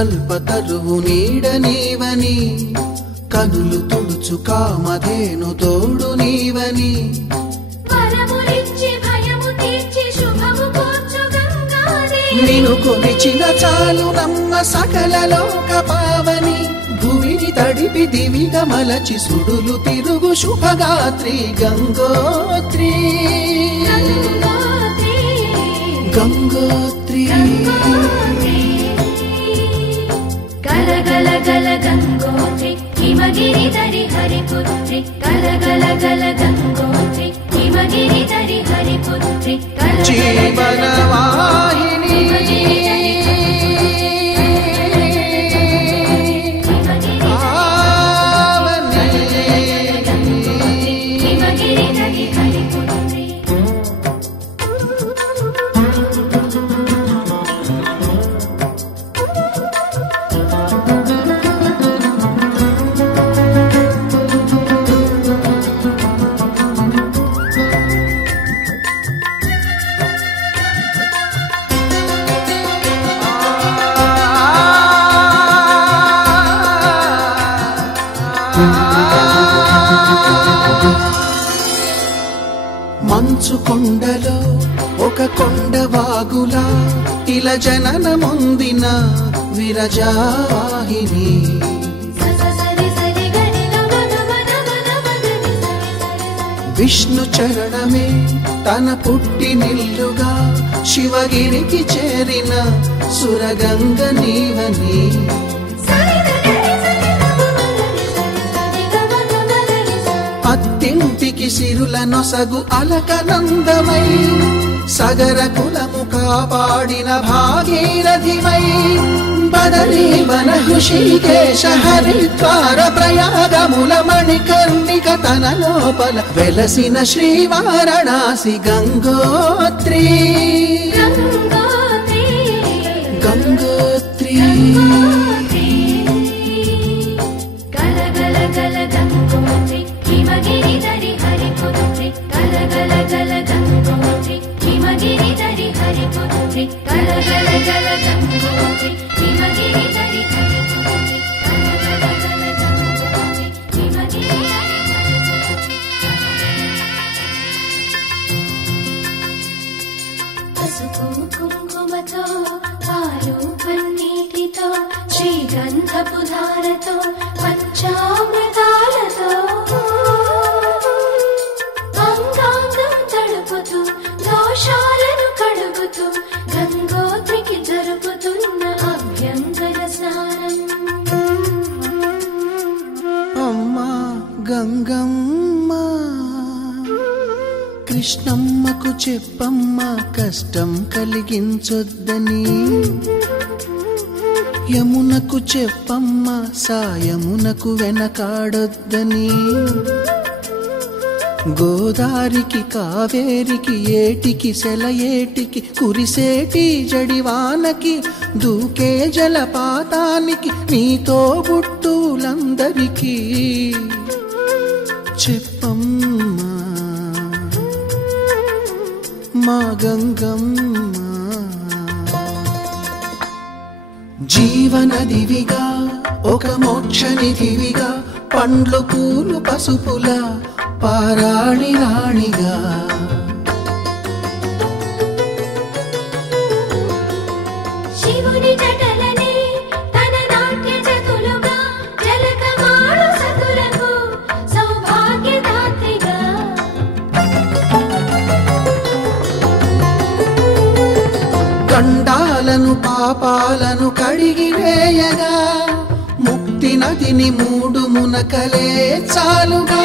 కల్పతరువు నీడ నీవని కనులు తుడుచు కామధేను తోడు నీవని నిను కొలిచిన చాలు నమ్మ సకల లోక పావని భూమిని తడిపి దివిగా మలచి సుడులు తిరుగు శుభగాత్రి గంగోత్రి గంగోత్రి గల గల గల గంగోత్రి హిమగిరి ధరి హరిపుత్రి గల గల గల గంగోత్రి హిమగిరి ధరి హరిపుత్రి జీవనవాహిని హిమగిరి ధరి హరిపుత్రి మంచు కొండలో ఒక కొండ వాగులా ఇలా జననముందిన విరజావాహిని విష్ణు చరణమే తన పుట్టినిల్లుగా శివగిరికి చేరిన సురగంగ నీవని అత్తింటికి సిరుల నొసగు అలకనందమై సగర కులము కాపాడిన భాగీరథివై బదరీ వన హృషికేశ హరిద్వార ప్రయాగముల మణికర్ణిక తన లోపల వెలసిన శ్రీవారణాసి గంగోత్రి గంగోత్రి గల గల గల గంగోత్రి హిమగిరి ధరి హరిపుత్రి గల గల గల గంగోత్రి హిమగిరి ధరి హరిపుత్రి గల గల గల గంగోత్రి హిమగిరి ధరి హరిపుత్రి గల గల గల గంగోత్రి హిమగిరి ధరి హరిపుత్రి పసుపు కుంకుమతో పాలు పన్నీటితో శ్రీగంధపు ధారతో పంచామృతాలతో అంగాంగం తడుపుతూ దోషాలను కడుగుతూ గంగోత్రికి జరుపుతున్న అభ్యంగన స్నానం అమ్మా గంగమ్మ కృష్ణమ్మకు చెప్పమ్మ కష్టం కలిగించొద్దని యమునకు చెప్పమ్మ సాయమునకు వెనకాడొద్దని గోదారికి కావేరికి ఏటికి సెలయేటికి కురిసేటి జడివానకి దూకే జలపాతానికి నీతో బుట్టులందరికీ చెప్పమ్మా మా గంగమ్మ జీవనదివిగా ఒక మోక్షనిధివిగా పండ్లు పూలు పసుపుల పారాణి రాణిగా శివుని జటలనే తన నాట్య చతులుగా జలకమాడు సతులకు సౌభాగ్యదాత్రిగా గండాలను పాపాలను కడిగివేయగా ముక్తి నదిని మూడు మునకలే చాలుగా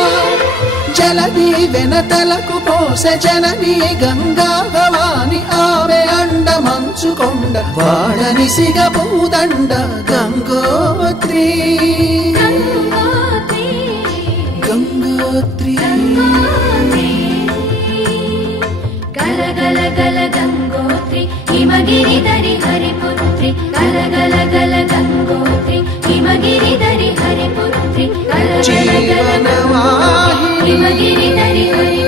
జలది వెనతలకు పోసె జనని గంగా భవాని ఆమె అండ మంచుకొండ వాడని సిగ పూదండ గంగోత్రి గంగోత్రి గల గల గల గంగోత్రి హిమగిరి ధరి హరిపుత్రి గల గల గల గంగోత్రి హిమగిరి ధరి హరిపుత్రి గల గల గల గంగోత్రి హిమగిరి ధరి హరి